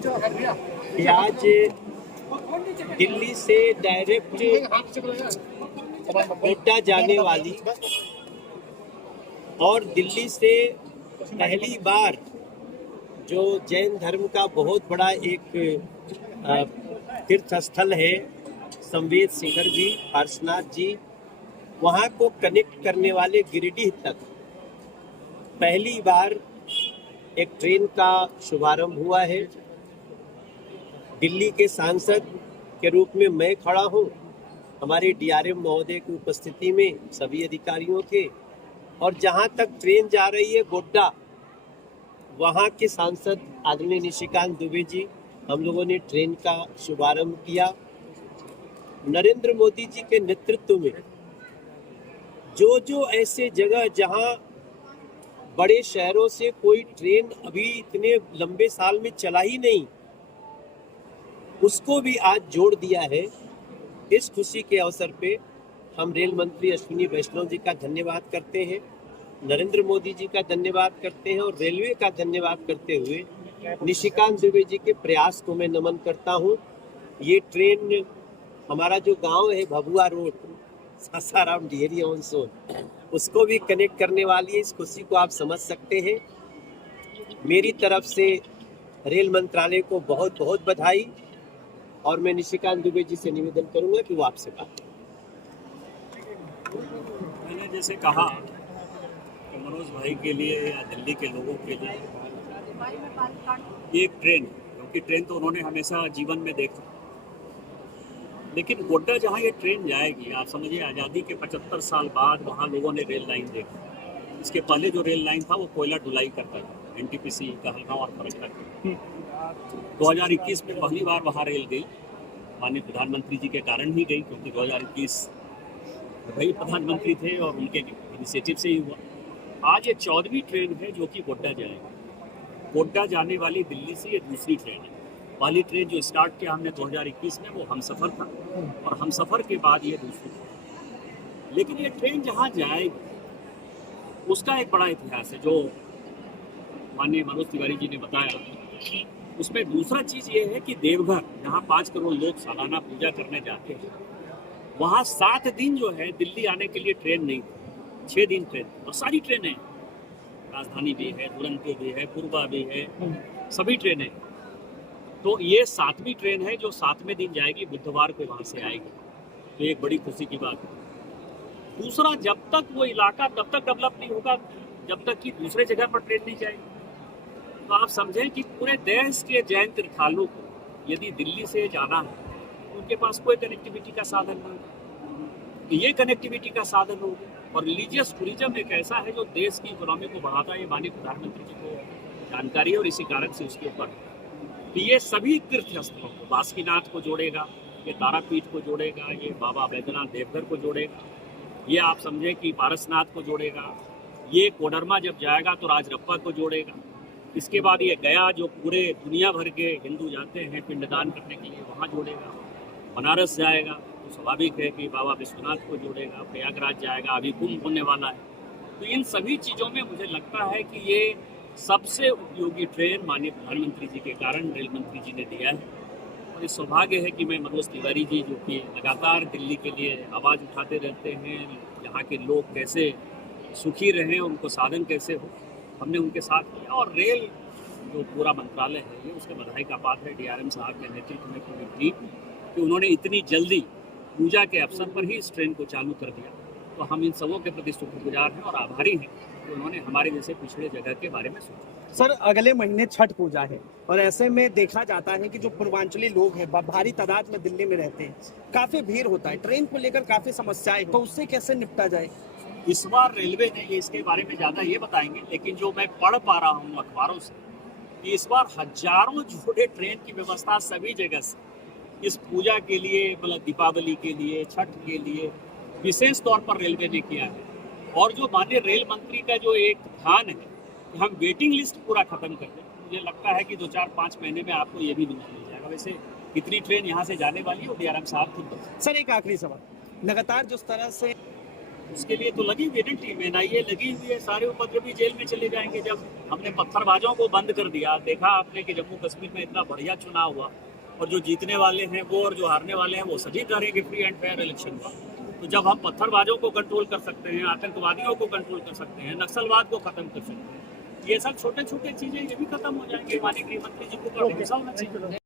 कि आज दिल्ली से डायरेक्ट गोड्डा जाने वाली और दिल्ली से पहली बार जो जैन धर्म का बहुत बड़ा एक तीर्थ स्थल है संवेद शिखर जी, पार्श्वनाथ जी, वहाँ को कनेक्ट करने वाले गिरिडीह तक पहली बार एक ट्रेन का शुभारंभ हुआ है। दिल्ली के सांसद के रूप में मैं खड़ा हूँ, हमारे डीआरएम महोदय की उपस्थिति में सभी अधिकारियों के, और जहाँ तक ट्रेन जा रही है गोड्डा, वहाँ के सांसद आदरणीय निशिकांत दुबे जी, हम लोगों ने ट्रेन का शुभारंभ किया। नरेंद्र मोदी जी के नेतृत्व में जो ऐसे जगह जहाँ बड़े शहरों से कोई ट्रेन अभी इतने लंबे साल में चला ही नहीं, उसको भी आज जोड़ दिया है। इस खुशी के अवसर पे हम रेल मंत्री अश्विनी वैष्णव जी का धन्यवाद करते हैं, नरेंद्र मोदी जी का धन्यवाद करते हैं और रेलवे का धन्यवाद करते हुए निशिकांत दुबे जी के प्रयास को मैं नमन करता हूं। ये ट्रेन हमारा जो गांव है भभुआ रोड, सासाराम डिहरी ऑन सोन, उसको भी कनेक्ट करने वाली है। इस खुशी को आप समझ सकते हैं। मेरी तरफ से रेल मंत्रालय को बहुत बहुत बधाई, और मैं निशिकांत दुबे जी से निवेदन करूंगा कि वो आपसे बात करें। मैंने जैसे कहा कि मनोज भाई के लिए या दिल्ली के लोगों के लिए ये एक ट्रेन, क्योंकि ट्रेन तो उन्होंने हमेशा जीवन में देखा, लेकिन गोड्डा जहाँ ये ट्रेन जाएगी, आप समझिए आज़ादी के 75 साल बाद वहाँ लोगों ने रेल लाइन देखा। इसके पहले जो रेल लाइन था वो कोयला ढुलाई करता था, एनटीपीसी, कहलगांव और फरक्का। 2021 में पहली बार वहाँ रेल गई, माननीय प्रधानमंत्री जी के कारण ही गई, क्योंकि 2021 वही प्रधानमंत्री थे और उनके इनिशिएटिव से ही हुआ। आज ये 14वीं ट्रेन है जो कि गोड्डा जाएगी। गोड्डा जाने वाली दिल्ली से ये दूसरी ट्रेन है। पहली ट्रेन जो स्टार्ट किया हमने 2021 में वो हमसफ़र था, और हमसफ़र के बाद ये दूसरी ट्रेन। लेकिन ये ट्रेन जहाँ जाएगी उसका एक बड़ा इतिहास है, जो माननीय मनोज तिवारी जी ने बताया। उसमें दूसरा चीज़ ये है कि देवघर, जहाँ 5 करोड़ लोग सालाना पूजा करने जाते हैं, वहाँ 7 दिन जो है दिल्ली आने के लिए ट्रेन नहीं थी, 6 दिन ट्रेन, और सारी ट्रेनें, राजधानी भी है, दुरंतो भी है, पूर्वा भी है, सभी ट्रेनें। तो ये 7वीं ट्रेन है जो 7वें दिन जाएगी, बुधवार को वहाँ से आएगी। तो एक बड़ी खुशी की बात है। दूसरा, जब तक वो इलाका तब तक डेवलप नहीं होगा जब तक कि दूसरे जगह पर ट्रेन नहीं जाएगी। तो आप समझें कि पूरे देश के जैन तीर्थालुओं को यदि दिल्ली से जाना है, उनके पास कोई कनेक्टिविटी का साधन नहीं, ये कनेक्टिविटी का साधन हो। और रिलीजियस टूरिज्म एक ऐसा है जो देश की इकोनॉमी को बढ़ाता है, ये माननीय प्रधानमंत्री जी को जानकारी है, और इसी कारण से उसके ऊपर कि ये सभी तीर्थ स्थलों को, बासुकीनाथ को जोड़ेगा, ये तारापीठ को जोड़ेगा, ये बाबा बैद्यनाथ देवघर को जोड़ेगा, ये आप समझें कि पारसनाथ को जोड़ेगा, ये कोडरमा जब जाएगा तो राजरप्पा को जोड़ेगा। इसके बाद ये गया, जो पूरे दुनिया भर के हिंदू जाते हैं पिंडदान करने के लिए, वहाँ जोड़ेगा। बनारस जाएगा तो स्वाभाविक है कि बाबा विश्वनाथ को जोड़ेगा। प्रयागराज जाएगा, अभी कुंभ होने वाला है। तो इन सभी चीज़ों में मुझे लगता है कि ये सबसे उपयोगी ट्रेन माननीय प्रधानमंत्री जी के कारण रेल मंत्री जी ने दिया है। और ये सौभाग्य है कि मैं मनोज तिवारी जी, जो कि लगातार दिल्ली के लिए आवाज़ उठाते रहते हैं, यहाँ के लोग कैसे सुखी रहें, उनको साधन कैसे हो, हमने उनके साथ किया। और रेल जो पूरा मंत्रालय है, ये उसके बधाई का पात्र है डीआरएम साहब के नेतृत्व में पूरी टीम, कि उन्होंने इतनी जल्दी पूजा के अवसर पर ही इस ट्रेन को चालू कर दिया। तो हम इन सबों के प्रति शुक्रगुजार हैं और आभारी हैं कि उन्होंने हमारे जैसे पिछड़े जगह के बारे में सोचा। सर, अगले महीने छठ पूजा है, और ऐसे में देखा जाता है कि जो पूर्वांचली लोग हैं भारी तादाद में दिल्ली में रहते हैं, काफ़ी भीड़ होता है, ट्रेन को लेकर काफ़ी समस्याएं, तो उससे कैसे निपटा जाए? इस बार रेलवे ने, इसके बारे में ज़्यादा ये बताएंगे, लेकिन जो मैं पढ़ पा रहा हूँ अखबारों से, कि इस बार हजारों जोड़े ट्रेन की व्यवस्था सभी जगह से इस पूजा के लिए, मतलब दीपावली के लिए, छठ के लिए विशेष तौर पर रेलवे ने किया है। और जो माननीय रेल मंत्री का जो एक ध्यान है कि हम वेटिंग लिस्ट पूरा खत्म कर दें, मुझे लगता है कि 2-4-5 महीने में आपको ये भी न्यूज़ मिल जाएगा। वैसे कितनी ट्रेन यहाँ से जाने वाली है, डीआरएम साहब खुद। सर, एक आखिरी सवाल, लगातार जिस तरह से उसके लिए तो लगी हुई है ना टीम, एनआईए लगी हुई है, सारे उपद्रवी जेल में चले जाएंगे। जब हमने पत्थरबाजों को बंद कर दिया, देखा आपने कि जम्मू कश्मीर में इतना बढ़िया चुनाव हुआ, और जो जीतने वाले हैं वो और जो हारने वाले हैं वो सभी करेंगे फ्री एंड फेयर इलेक्शन का। तो जब हम पत्थरबाजों को कंट्रोल कर सकते हैं, आतंकवादियों को कंट्रोल कर सकते हैं, नक्सलवाद को खत्म कर सकते हैं, ये सब छोटे छोटे चीजें ये भी खत्म हो जाएंगे। माननीय गृह मंत्री जी को तो भरोसा होना चाहिए।